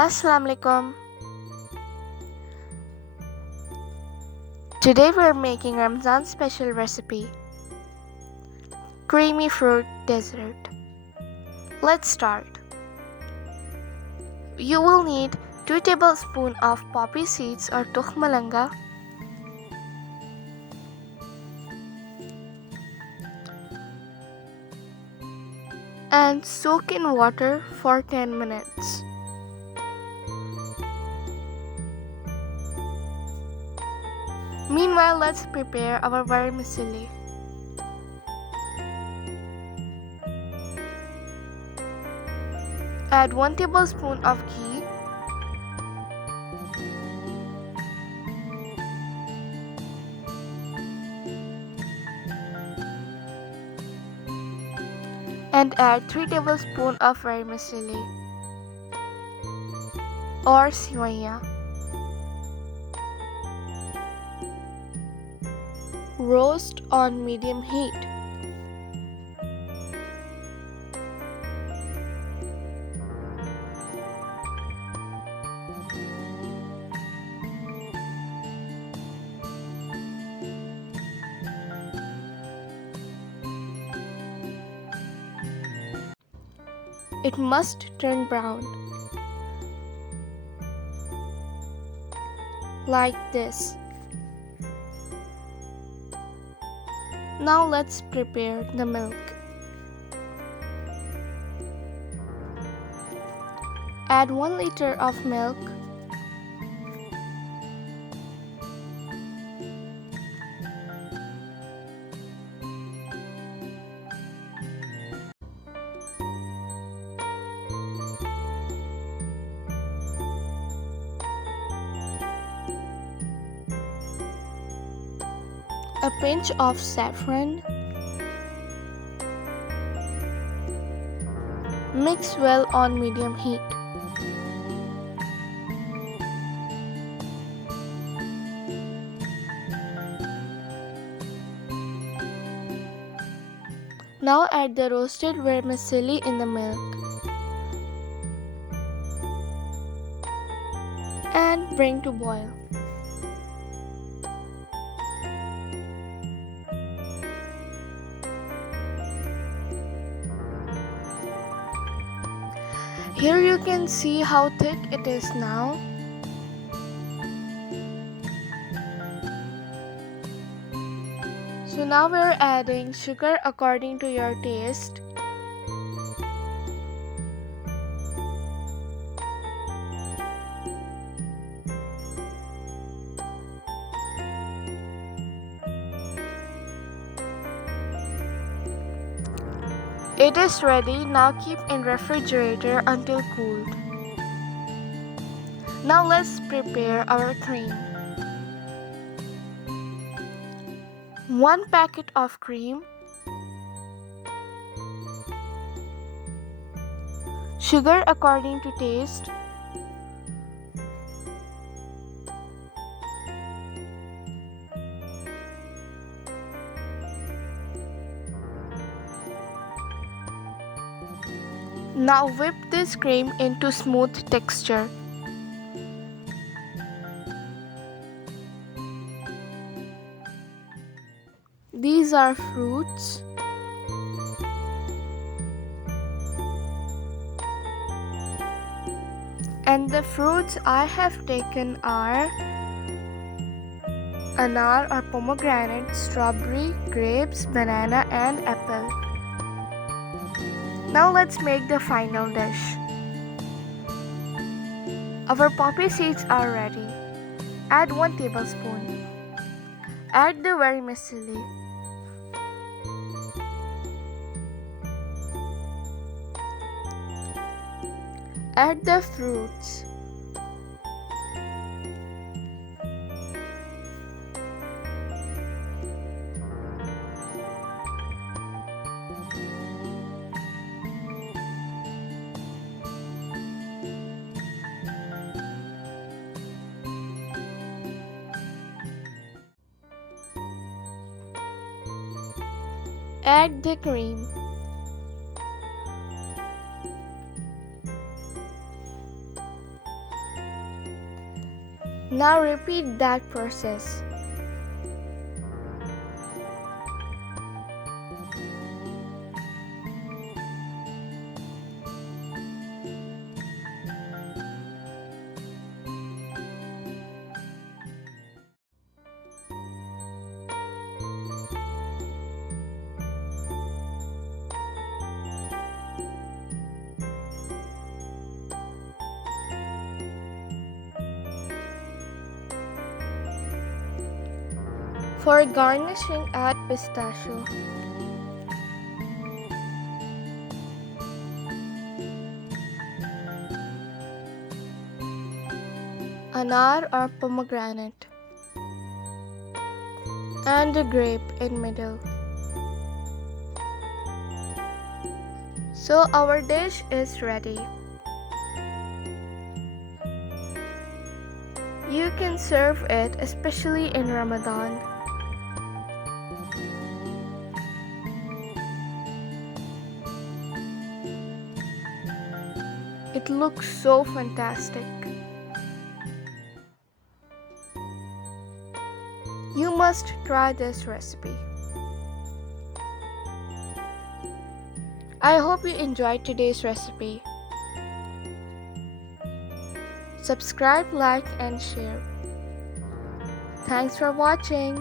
Assalamu alaikum. Today we're making Ramadan special recipe, creamy fruit dessert. Let's start. You will need 2 tablespoons of poppy seeds or tukhmalanga, and soak in water for 10 minutes. Meanwhile, let's prepare our vermicelli. Add 1 tablespoon of ghee, and add 3 tablespoons of vermicelli or siwaya. Roast on medium heat. It must turn brown, like this. Now let's prepare the milk. Add 1 liter of milk, a pinch of saffron. Mix well on medium heat. Now add the roasted vermicelli in the milk and bring to boil. Here you can see how thick it is now. So now we're adding sugar according to your taste. It is ready. Now keep in refrigerator until cooled. Now let's prepare our cream. 1 packet of cream, sugar according to taste, now whip this cream into smooth texture. These are fruits. And the fruits I have taken are anar or pomegranate, strawberry, grapes, banana and apple. Now let's make the final dish. Our poppy seeds are ready. Add 1 tablespoon. Add the vermicelli. Add the fruits. Add the cream. Now repeat that process. For garnishing, add pistachio. Anar or pomegranate. And a grape in middle. So our dish is ready. You can serve it especially in Ramadan. It looks so fantastic. You must try this recipe. I hope you enjoyed today's recipe. Subscribe, like, and share. Thanks for watching.